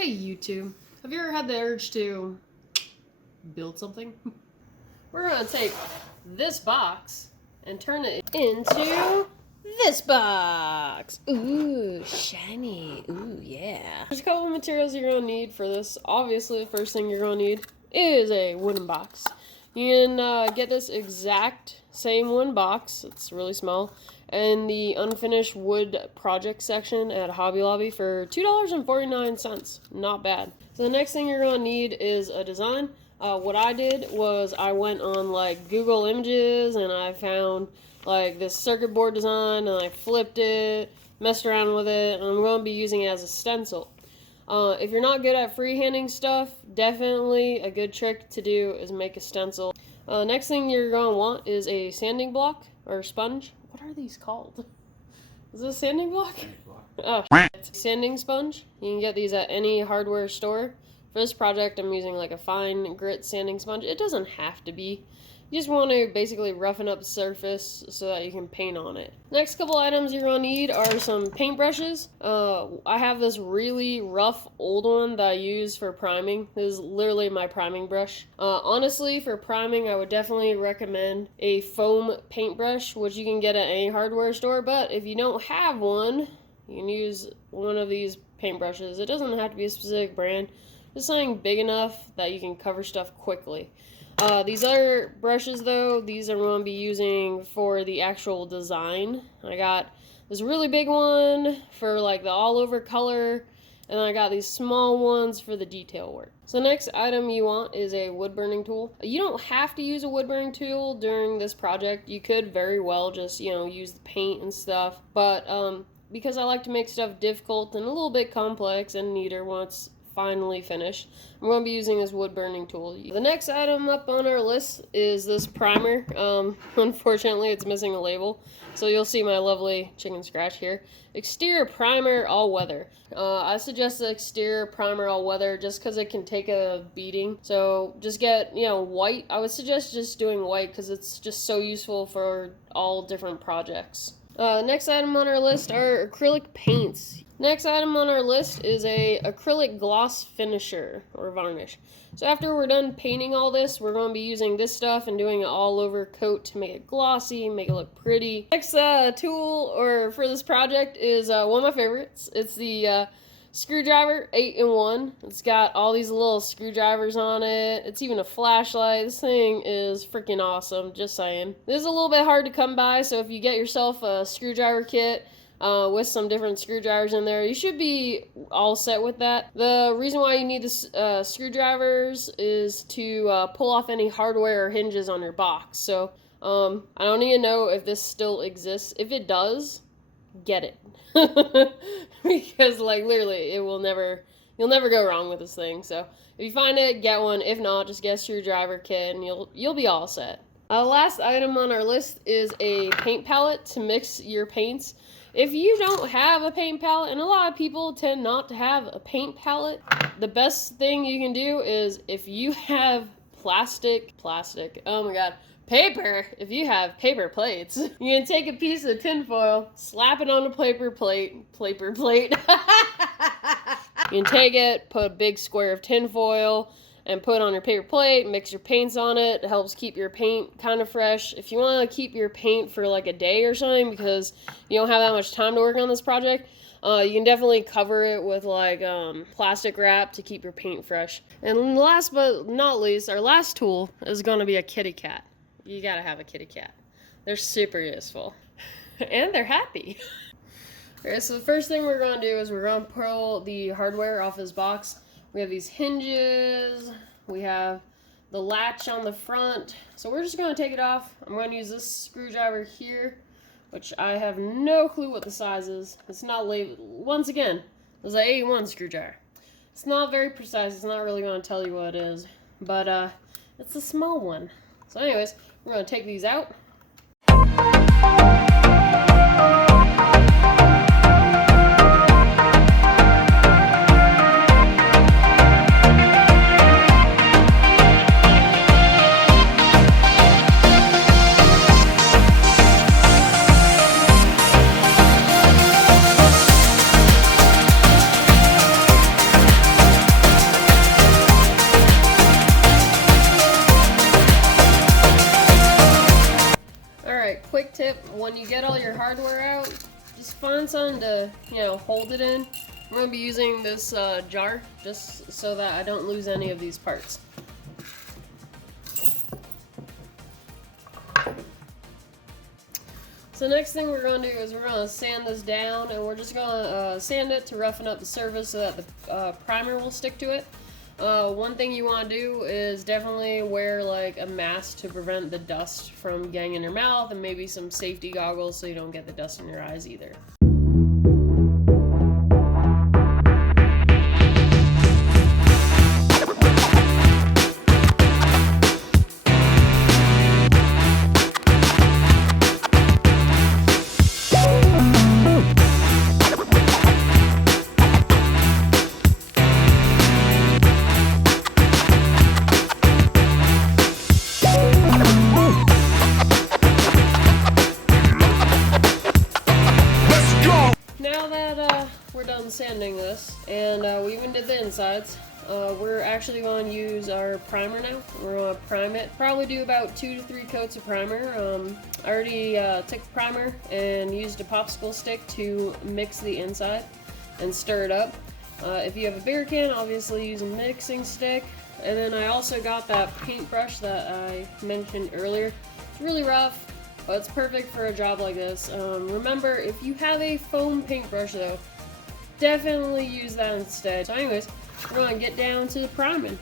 Hey YouTube, have you ever had the urge to build something? We're gonna take this box and turn it into this box. Ooh, shiny. Ooh, yeah. There's a couple of materials you're gonna need for this. Obviously, the first thing you're gonna need is a wooden box. You can get this exact same wooden box. It's really small. In the unfinished wood project section at Hobby Lobby for $2.49. Not bad. So the next thing you're gonna need is a design. What I did was I went on like Google Images and I found like this circuit board design and I flipped it, messed around with it, and I'm going to be using it as a stencil. If you're not good at freehanding stuff, definitely a good trick to do is make a stencil. Next thing you're going to want is a sanding block or sponge. What are these called? Is this a sanding block? Oh, shit. Sanding sponge. You can get these at any hardware store. For this project, I'm using like a fine grit sanding sponge. It doesn't have to be. You just want to basically roughen up the surface so that you can paint on it. Next couple items you're going to need are some paintbrushes. I have this really rough old one that I use for priming. This is literally my priming brush. Honestly, for priming, I would definitely recommend a foam paintbrush, which you can get at any hardware store. But if you don't have one, you can use one of these paintbrushes. It doesn't have to be a specific brand. Just something big enough that you can cover stuff quickly. These other brushes though, these I'm going to be using for the actual design. I got this really big one for like the all over color, and then I got these small ones for the detail work. So the next item you want is a wood burning tool. You don't have to use a wood burning tool during this project. You could very well just, use the paint and stuff, but because I like to make stuff difficult and a little bit complex and neater once finally finished, I'm going to be using this wood burning tool. The next item up on our list is this primer. Unfortunately, it's missing a label, so you'll see my lovely chicken scratch here. Exterior primer all weather. I suggest the exterior primer all weather just because it can take a beating. So just get, white. I would suggest just doing white because it's just so useful for all different projects. Next item on our list are acrylic paints. Next item on our list is a acrylic gloss finisher or varnish. So after we're done painting all this, we're going to be using this stuff and doing an all over coat to make it glossy, make it look pretty. Next tool for this project is one of my favorites. It's the screwdriver 8-in-1. It's got all these little screwdrivers on it. It's even a flashlight. This thing is freaking awesome, just saying. This is a little bit hard to come by, so if you get yourself a screwdriver kit with some different screwdrivers in there, you should be all set with that. The reason why you need the screwdrivers is to pull off any hardware or hinges on your box. So I don't even know if this still exists. If it does, get it. Because like literally you'll never go wrong with this thing. So if you find it, get one. If not, just get a screwdriver kit and you'll be all set. Last item on our list is a paint palette to mix your paints. If you don't have a paint palette, and a lot of people tend not to have a paint palette, the best thing you can do is if you have paper, if you have paper plates, you can take a piece of tin foil, slap it on a paper plate. You can take it, put a big square of tin foil, and put it on your paper plate, mix your paints on it. It helps keep your paint kind of fresh. If you want to keep your paint for like a day or something because you don't have that much time to work on this project, you can definitely cover it with like plastic wrap to keep your paint fresh. And last but not least, our last tool is going to be a kitty cat. You gotta have a kitty cat. They're super useful. And they're happy. Alright, so the first thing we're going to do is we're going to pull the hardware off this box. We have these hinges. We have the latch on the front. So we're just going to take it off. I'm going to use this screwdriver here, which I have no clue what the size is. It's not labeled. Once again, there's an 8-in-1 screwdriver. It's not very precise. It's not really going to tell you what it is. But it's a small one. So anyways, we're going to take these out. when you get all your hardware out, just find something to, hold it in. I'm going to be using this jar just so that I don't lose any of these parts. So next thing we're going to do is we're going to sand this down, and we're just going to sand it to roughen up the surface so that the primer will stick to it. One thing you want to do is definitely wear like a mask to prevent the dust from getting in your mouth, and maybe some safety goggles so you don't get the dust in your eyes either. We're done sanding this, and we even did the insides. We're actually going to use our primer now. We're going to prime it. Probably do about 2 to 3 coats of primer. I already took the primer and used a popsicle stick to mix the inside and stir it up. If you have a bigger can, obviously use a mixing stick. And then I also got that paintbrush that I mentioned earlier. It's really rough, but it's perfect for a job like this. Remember, if you have a foam paintbrush though, definitely use that instead. So anyways, we're going to get down to the priming.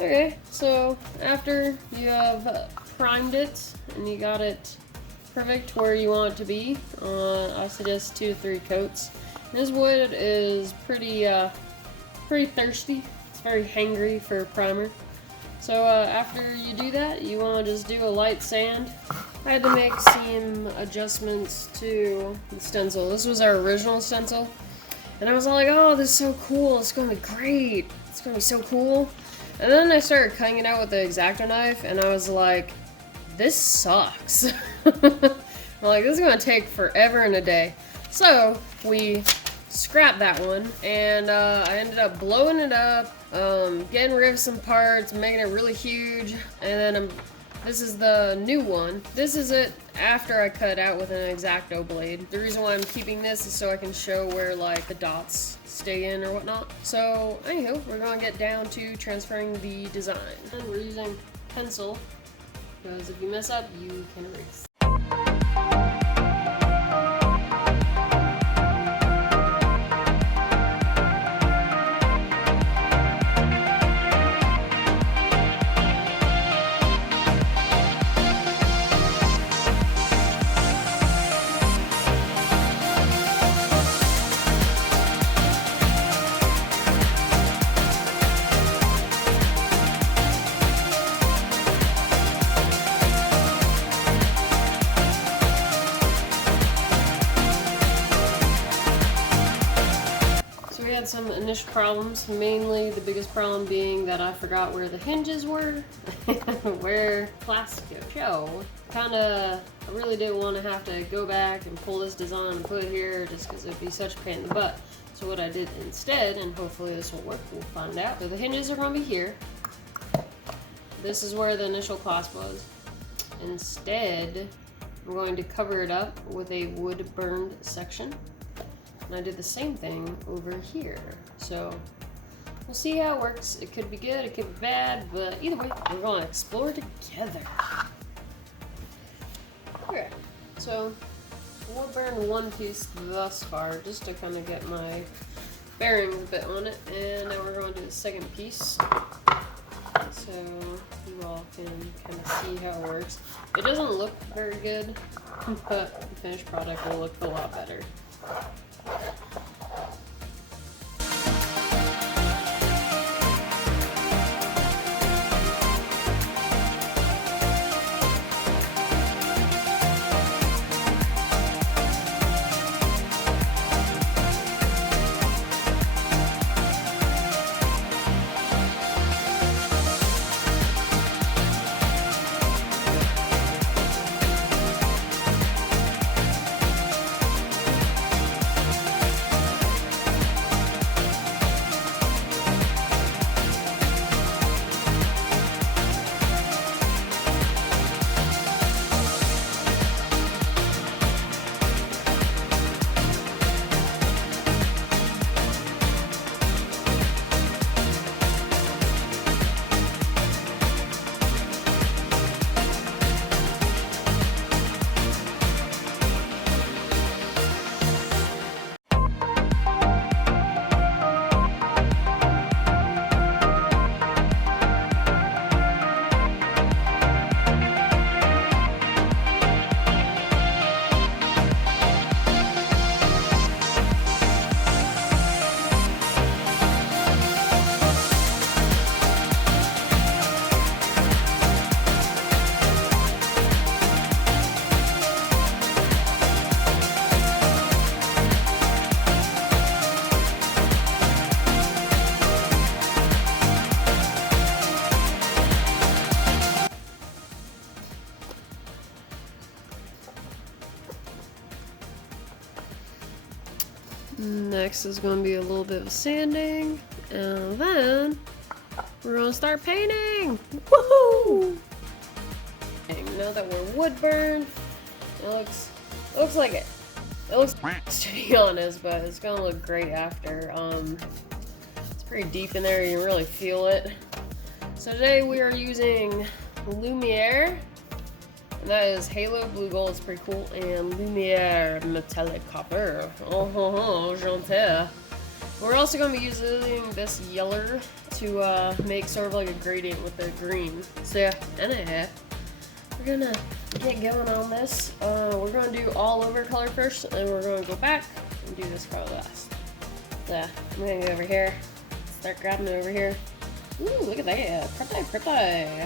Okay, so after you have primed it and you got it perfect where you want it to be, I suggest 2 to 3 coats. This wood is pretty thirsty. It's very hangry for primer. So after you do that, you want to just do a light sand. I had to make some adjustments to the stencil. This was our original stencil, and I was all like, oh, this is so cool. It's going to be great. It's going to be so cool. And then I started cutting it out with the X-Acto knife, and I was like, this sucks. I'm like, this is going to take forever and a day. So we scrapped that one, and I ended up blowing it up, getting rid of some parts, making it really huge, and then this is the new one. This is it after I cut it out with an X-Acto blade. The reason why I'm keeping this is so I can show where like the dots stay in or whatnot. So anywho, we're gonna get down to transferring the design. And we're using pencil, because if you mess up, you can erase. problems, mainly the biggest problem being that I forgot where the hinges were, where plastic would show. I really didn't want to have to go back and pull this design and put it here just because it would be such a pain in the butt. So what I did instead, and hopefully this will work, we'll find out. So the hinges are going to be here. This is where the initial clasp was. Instead, I'm going to cover it up with a wood burned section. And I did the same thing over here. So we'll see how it works. It could be good, it could be bad, but either way, we're going to explore together. Okay, so we'll burn one piece thus far just to kind of get my bearings a bit on it. And now we're going to do the second piece. So you all can kind of see how it works. It doesn't look very good, but the finished product will look a lot better. Next is going to be a little bit of sanding, and then we're going to start painting! Woohoo! Now that we're wood burned, it looks like it. It looks to be honest, but it's going to look great after. It's pretty deep in there, you can really feel it. So today we are using Lumiere. And that is Halo Blue Gold, it's pretty cool, and Lumiere Metallic Copper. Oh, gentil. We're also going to be using this yeller to make sort of like a gradient with the green. So yeah, anyhow, we're gonna get going on this. We're going to do all over color first, and we're going to go back and do this color last. Yeah, I'm going to go over here, start grabbing it over here. Ooh, look at that, pretty. So pretty.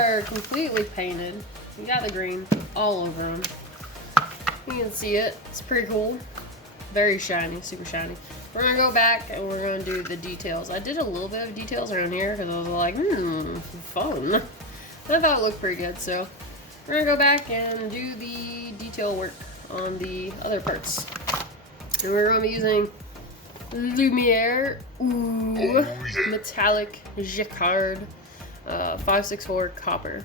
are completely painted. You got the green all over them. You can see it. It's pretty cool. Very shiny, super shiny. We're gonna go back and we're gonna do the details. I did a little bit of details around here because I was like, fun. I thought it looked pretty good, so we're gonna go back and do the detail work on the other parts. And we're gonna be using Lumiere metallic jacquard 564 copper.